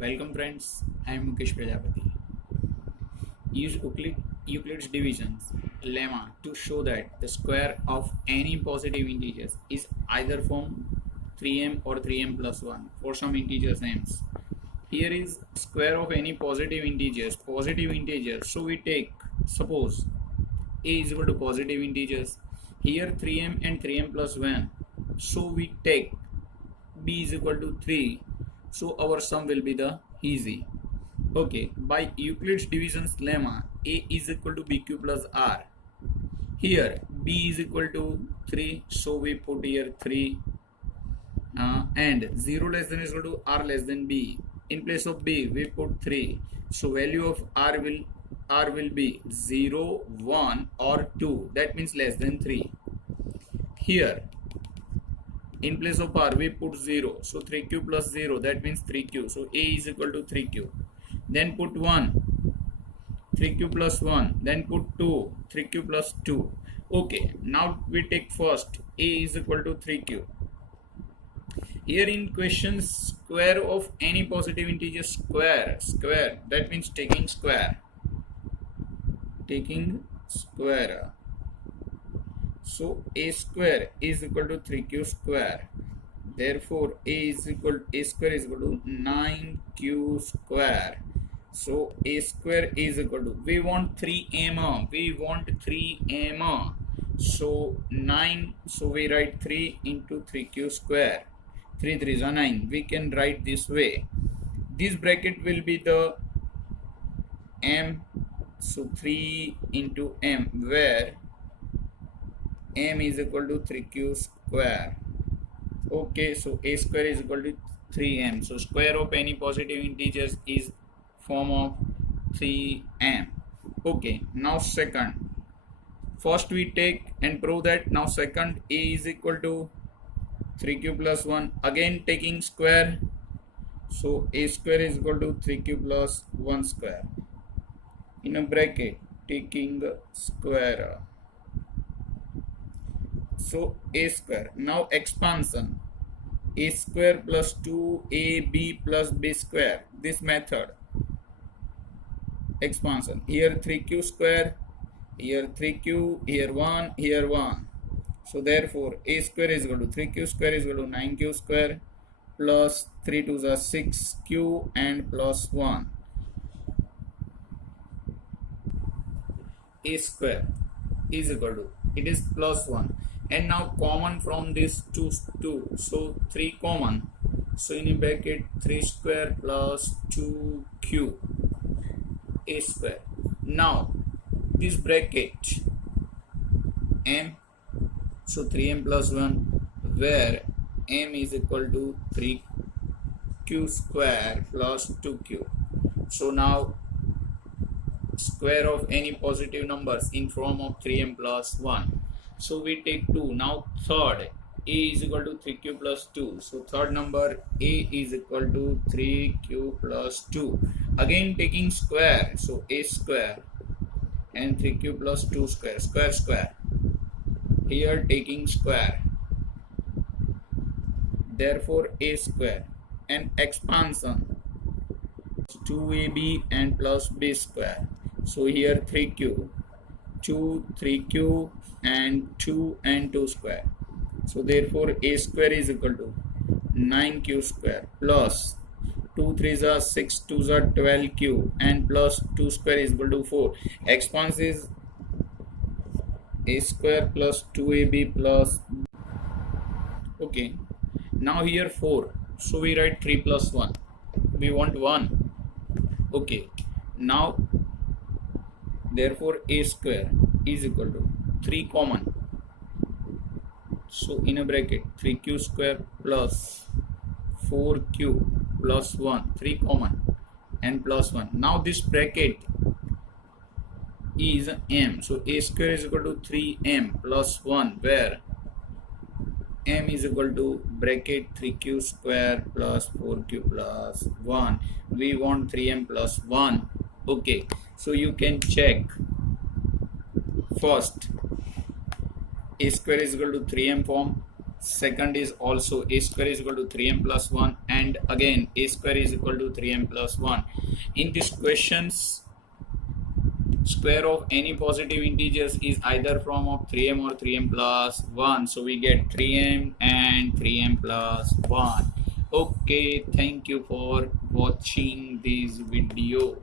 Welcome friends, I am Mukesh Prajapati. Use Euclid's divisions lemma to show that the square of any positive integers is either from 3m or 3m plus 1 for some integers m's. Here is square of any positive integers, so we take, suppose a is equal to positive integers, here 3m and 3m plus 1, so we take b is equal to 3, so our sum will be the easy. Okay, by Euclid's divisions lemma, a is equal to bq plus r. Here b is equal to 3, so we put here 3, and 0 less than is equal to r less than b. In place of b we put 3, so value of r will be 0, 1 or 2, that means less than 3. Here in place of r we put 0, so 3q plus 0, that means 3q, so a is equal to 3q. Then put 1, 3q plus 1, then put 2, 3q plus 2. Okay, now we take first a is equal to 3q. Here in question, square of any positive integer, square, that means taking square. So a square is equal to 3q square. Therefore a square is equal to 9q square. So a square is equal to, we want 3m. So 9, so we write 3 into 3q square. 3 3s are 9. We can write this way. This bracket will be the m. So 3 into m, where m is equal to 3q square. Okay, so a square is equal to 3m. So square of any positive integers is form of 3m. Okay, now second. First we take and prove that. Now second, a is equal to 3q plus 1. Again taking square. So a square is equal to 3q plus 1 square. In a bracket, taking square. So a square. Now expansion. A square plus 2ab plus b square. This method. Expansion. Here 3q square. Here 3q. Here 1. Here 1. So therefore a square is equal to 3q square is equal to 9q square plus 3 2s are 6q and plus 1. A square is equal to, it is plus 1, and now common from this 2, so 3 common, so in a bracket 3 square plus 2q a square. Now this bracket m, so 3m plus 1, where m is equal to 3q square plus 2q. So now square of any positive numbers in form of 3m plus 1. So we take 2. Now third, a is equal to 3q plus 2. So third number, a is equal to 3q plus 2. Again taking square. So a square and 3q plus 2 square. Square. Here taking square. Therefore a square. And expansion. 2ab and plus b square. So here 3q, 2, 3q and 2 and 2 square. So therefore a square is equal to 9q square plus 2 3s are 6, 2s are 12q and plus 2 square is equal to 4. Expansion is a square plus 2ab plus, okay. Now here 4, so we write 3 plus 1. We want 1. Okay. Now therefore a square is equal to 3 common, so in a bracket 3q square plus 4q plus 1, 3 common and plus 1. Now this bracket is m, so a square is equal to 3m plus 1, where m is equal to bracket 3q square plus 4q plus 1. We want 3m plus 1. Okay, so you can check. First, a square is equal to 3m form. Second is also a square is equal to 3m plus 1, and again a square is equal to 3m plus 1. In these questions, square of any positive integers is either form of 3m or 3m plus 1, so we get 3m and 3m plus 1. Okay, thank you for watching this video.